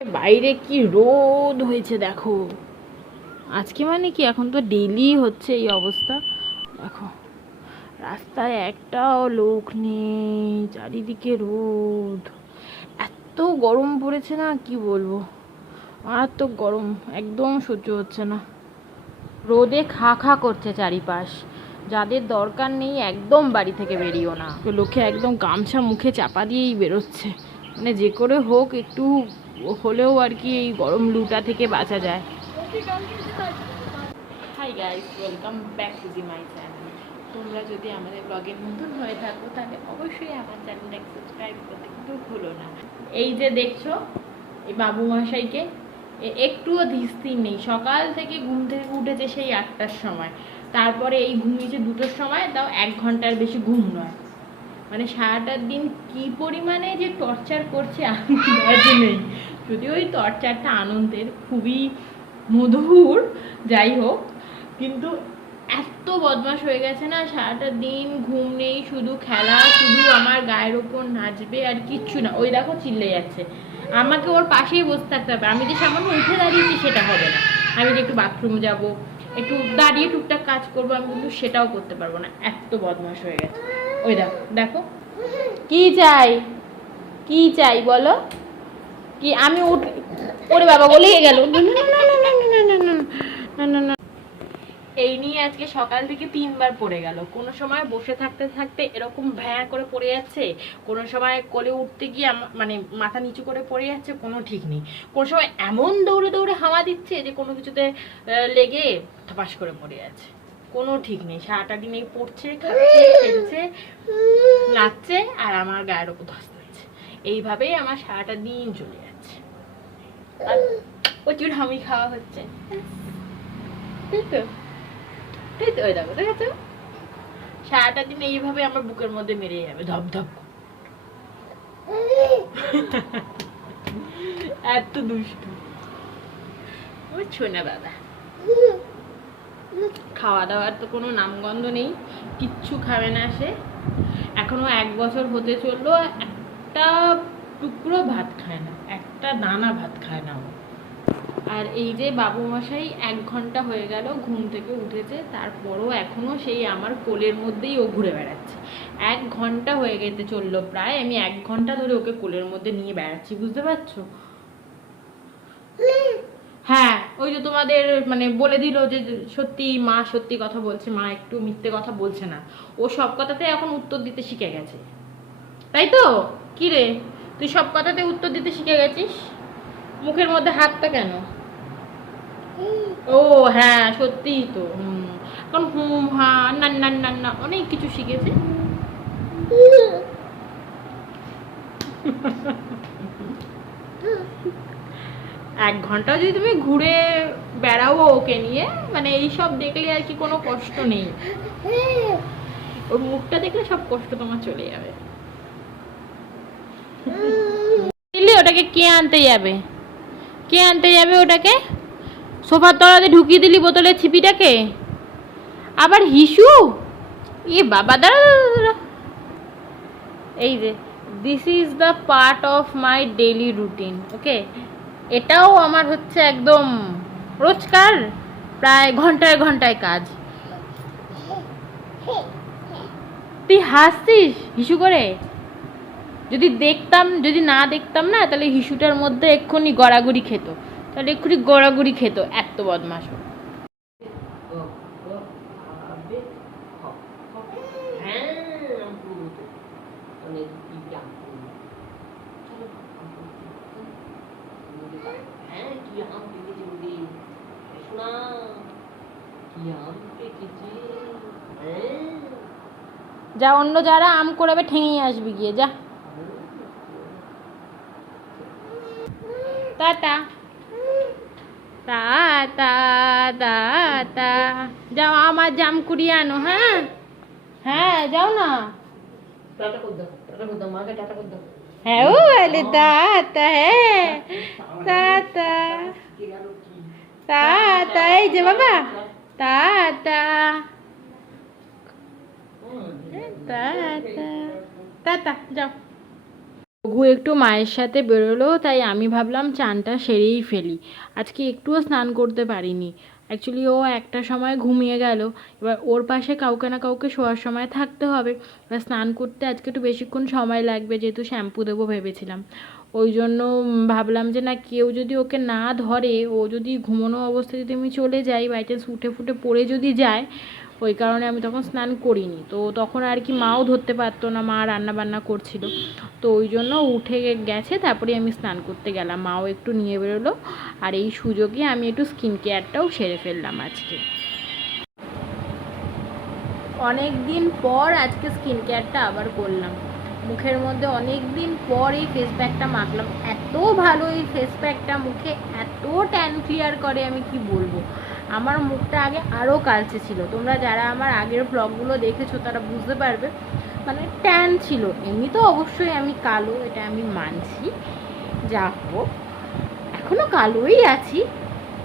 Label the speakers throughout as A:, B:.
A: বাইরে কি রোদ হয়েছে দেখো। আজকে মানে কি এখন তো ডেলি হচ্ছে এই অবস্থা। দেখো, রাস্তায় একটাও লোক নেই, চারিদিকে রোদ। এত গরম পড়েছে না, কি বলব? মারাত্মক গরম, একদম সহ্য হচ্ছে না। রোদে খা খা করছে চারিপাশ। যাদের দরকার নেই, একদম বাড়ি থেকে বেরিও না। লোকে একদম গামছা মুখে চাপা দিয়েই বেরোচ্ছে। মানে যে করে হোক, একটু হলেও আর কি এই গরম লুটা থেকে বাঁচা যায়। Hi guys welcome back to the my channel তোমরা যদি আমাদের ব্লগে নতুন হয়ে থাকো, তাহলে অবশ্যই আমার চ্যানেলটাকে সাবস্ক্রাইব করতে কিন্তু ভুলো না। এই যে দেখছ, এই বাবু মশাইকে একটুও ধিস্তির নেই। সকাল থেকে ঘুম থেকে উঠেছে সেই আটটার সময়। তারপরে এই ঘুমিয়েছে দুটোর সময়, তাও এক ঘণ্টার বেশি ঘুম নয়। মানে সারাটার দিন কি পরিমাণে যে টর্চার করছে, আমি নেই। যদিও ওই টর্চারটা আনন্দের, খুবই মধুর, যাই হোক, কিন্তু এত বদমাশ হয়ে গেছে না, সারাটা দিন ঘুম নেই, শুধু খেলা, শুধু আমার গায়ের ওপর নাচবে আর কিচ্ছু না। ওই দেখো চিল্লে যাচ্ছে। আমাকে ওর পাশেই বসে থাকতে হবে। আমি যে সামান্য উঠে দাঁড়িয়েছি, সেটা হবে না। আমি যে একটু বাথরুম যাব, একটু দাঁড়িয়ে টুকটাক কাজ করব, আমি কিন্তু সেটাও করতে পারব না। এত বদমাশ হয়ে গেছে। ওই দেখো দেখো। কি চাই? কি চাই বলো? কি আমি উঠ ওরে বাবা গলিয়ে গেল এই নিয়ে আজকে সকাল থেকে তিনবার পড়ে গেল কোনো সময় বসে থাকতে থাকতে এরকম ভ্যাঁ করে পড়ে যাচ্ছে কোনো সময় কোলে উঠতে গিয়ে মানে মাথা নিচু করে পড়ে যাচ্ছে কোনো ঠিক নেই কোনো সময় এমন দৌড়ে দৌড়ে হাওয়া দিচ্ছে যে কোনো কিছুতে লেগে থপাস করে পড়ে যাচ্ছে কোনো ঠিক নেই সারাটা দিন এই পড়ছে খাচ্ছে খেলছে নাচছে আর আমার গায়ের ওপর ধস এইভাবেই আমার সারাটা দিন চলে যাচ্ছে প্রচুর হামি খাওয়া হচ্ছে। তাই তো? ওই দেখো দেখেছ সারাটা দিন এইভাবে আমার বুকের মধ্যে মেরে যাবে এত দুষ্টু। বুঝছ না বাবা খাওয়া দাওয়ার তো কোনো নামগন্ধ নেই, কিচ্ছু খাবে না সে। এখনও এক বছর হতে চলল, একটা টুকরো ভাত খায় না, একটা দানা ভাত খায় না ও। আর এই যে বাবু মশাই এক ঘণ্টা হয়ে গেল ঘুম থেকে উঠেছে, তারপরও এখনও সেই আমার কোলের মধ্যেই ও ঘুরে বেড়াচ্ছে। এক ঘণ্টা হয়ে গেতে চলল প্রায়, আমি এক ঘণ্টা ধরে ওকে কোলের মধ্যে নিয়ে বেড়াচ্ছি, বুঝতে পারছ? হ্যাঁ ওই যে তোমাদের মানে বলে দিল যে সত্যি মা সত্যি কথা বলছে, মা একটু মিথ্যে কথা বলছে না। ও সব কথাতে এখন উত্তর দিতে শিখে গেছে। তাই তো? কি রে? তুই সব কথাতে উত্তর দিতে শিখে গেছিস? মুখের মধ্যে হাতটা কেন? ও হ্যাঁ সত্যিই তো, হুম। কারণ হুম, হা, না না না না, অনেক কিছু শিখেছে। এক ঘণ্টা যদি তুমি ঘুরে বেড়াও ওকে নিয়ে মানে এইসব দেখলে আর কি কোনো কষ্ট নেই। ওর মুখটা দেখলে সব কষ্ট তোমার চলে যাবে। দিল্লি ওটাকে কে আনতে যাবে? কে আনতে যাবে ওটাকে? সোফার তলাতে ঢুকিয়ে দিলি বোতলের ছিপিটাকে? আবার হিসু? এ বাবা, দাঁড়া। এই যে this is the part of my daily routine okay এটাও আমার হচ্ছে একদম রোজকার, প্রায় ঘন্টায় ঘন্টায় কাজ। তুই হাসছিস হিসু করে? যদি দেখতাম, যদি না দেখতাম না, তাহলে হিসুটার মধ্যে এক্ষুনি গড়াগড়ি খেত তাহলে এক্ষুনি গড়াগড়ি খেত এত বদমাস। যা অন্য যারা আম করাবে ঠেঙিয়ে আসবি গিয়ে, যা টাটা টাটা টাটা যাও আমার জাম কুড়িয়ে আনো হ্যাঁ? হ্যাঁ যাও না। হ্যাঁ ও বলে হ্যাঁ। এই যে বাবা। যাও। রঘু একটু মায়ের সাথে বেরোলো, তাই আমি ভাবলাম চানটা সেরেই ফেলি। আজকে একটুও স্নান করতে পারিনি। অ্যাকচুয়ালি ও একটা সময় ঘুমিয়ে গেল। এবার ওর পাশে কাউকে না কাউকে শোয়ার সময় থাকতে হবে। এবার স্নান করতে আজকে একটু বেশিক্ষণ সময় লাগবে, যেহেতু শ্যাম্পু দেবো ভেবেছিলাম। ওই জন্য ভাবলাম যে না, কেউ যদি ওকে না ধরে, ও যদি ঘুমানো অবস্থায় যদি আমি চলে যাই বাই চান্স উঠে ফুটে পড়ে যদি যায় ওই কারণে আমি তখন স্নান করিনি। তো তখন আর কি মাও ধরতে পারতো না, মা রান্না বান্না করছিল। তো ওই জন্য উঠে গেছে, তারপরে আমি স্নান করতে গেলাম। মাও একটু নিয়ে বেরোলো আর এই সুযোগে আমি একটু স্কিন কেয়ারটাও সেরে ফেললাম আজকে। অনেক দিন পর আজকে স্কিন কেয়ারটা আবার করলাম। মুখের মধ্যে অনেক দিন পর এই ফেস প্যাকটা মাখলাম। এত ভালো এই ফেস প্যাকটা মুখে এত ট্যান ক্লিয়ার করে আমি কি বলব? আমার মুখটা আগে আরও কালচে ছিল। তোমরা যারা আমার আগের ব্লগগুলো দেখেছ, তারা বুঝতে পারবে। মানে ট্যান ছিল। এমনি তো অবশ্যই আমি কালো, এটা আমি মানছি। যা হোক এখনও কালোই আছি।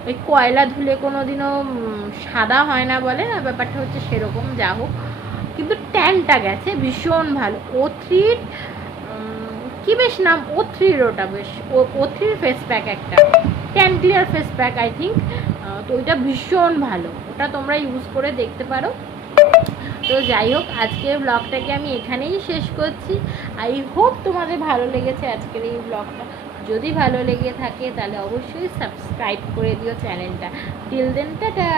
A: ওই কয়লা ধুলে কোনো দিনও সাদা হয় না বলে না ব্যাপারটা হচ্ছে সেরকম, যা হোক। কিন্তু ট্যানটা গেছে, ভীষণ ভালো। ও থ্রির কী বেশ নাম? ও থ্রির ওটা বেশ। ও থ্রির ফেস প্যাক একটা। Tan clear face pack I think তো ওইটা ভীষণ ভালো। ওটা তোমরা ইউজ করে দেখতে পারো। তো যাই হোক, আজকের ব্লগটাকে আমি এখানেই শেষ করছি। আই হোপ তোমাদের ভালো লেগেছে আজকের এই ব্লগটা যদি ভালো লেগে থাকে, তাহলে অবশ্যই সাবস্ক্রাইব করে দিও চ্যানেলটা টিল দেন টাটা